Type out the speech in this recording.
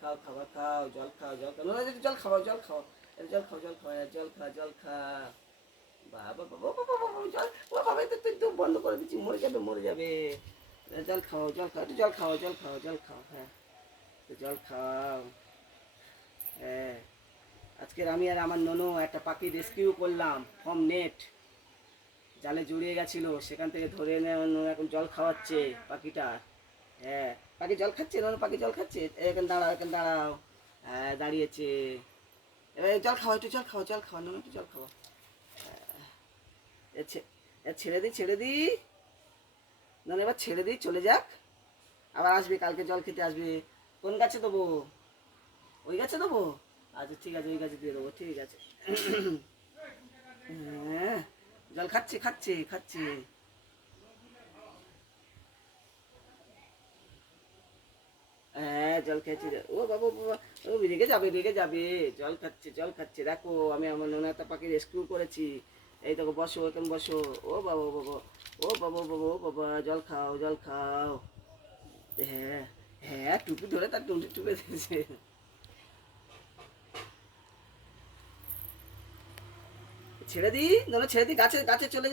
খাও, খাবার খাও, জল খাও, জল খাও, নোনা জল খাও, জল খাও, জল খাও, জল খাও, জল খা, জল খা। বাবা বাবা বাবা বাবা, জল, ও বাবা, তুই তো বন্ধ করে দিচ্ছি, মরে যাবে, মরে যাবে। জল খাও, জল খাও, একটু জল খাও, জল খাও, জল খাও, হ্যাঁ, জল খাও, হ্যাঁ। আজকের আমি আর আমার ননু একটা পাখি রেস্কিউ করলাম ফ্রম নেট। জালে জড়িয়ে গেছিল, সেখান থেকে ধরে এনে এখন জল খাওয়াচ্ছে পাখিটা। হ্যাঁ, পাখি জল খাচ্ছে, ননু পাখি জল খাচ্ছে, এখানে দাঁড়াও, এখানে দাঁড়াও। হ্যাঁ, দাঁড়িয়েছে। এবার জল খাওয়া, একটু জল খাওয়া, জল খাওয়া, ননু একটু জল খাওয়া। ছেড়ে দিই, ছেড়ে দিই, ননু এবার ছেড়ে দিই, চলে যাক। আবার আসবে, কালকে জল খেতে আসবে। কোন গাছে দেবো? ওই গাছে দেবো? আচ্ছা ঠিক আছে, ওই গাছে দিয়ে দেবো, ঠিক আছে। হ্যাঁ, জল খাচ্ছে, খাচ্ছে, খাচ্ছে। হ্যাঁ, জল খেয়েছি রে। ও বাবা বাবা, ও রেগে যাবে, রেগে যাবে। জল খাচ্ছে, জল খাচ্ছে, দেখো আমি আমার নোনাতা পাখি রেস্কিউ করেছি। এই দেখো, বসো, এখন বসো। ও বাবা বাবা, ও বাবা বাবা, ও বাবা, জল খাও, জল খাও। হ্যাঁ, হ্যাঁ, টুপি ধরে তার টুপি টুপে দিয়েছে। ছেড়ে দিই, নোনা ছেড়ে দিই, গাছে গাছে চলে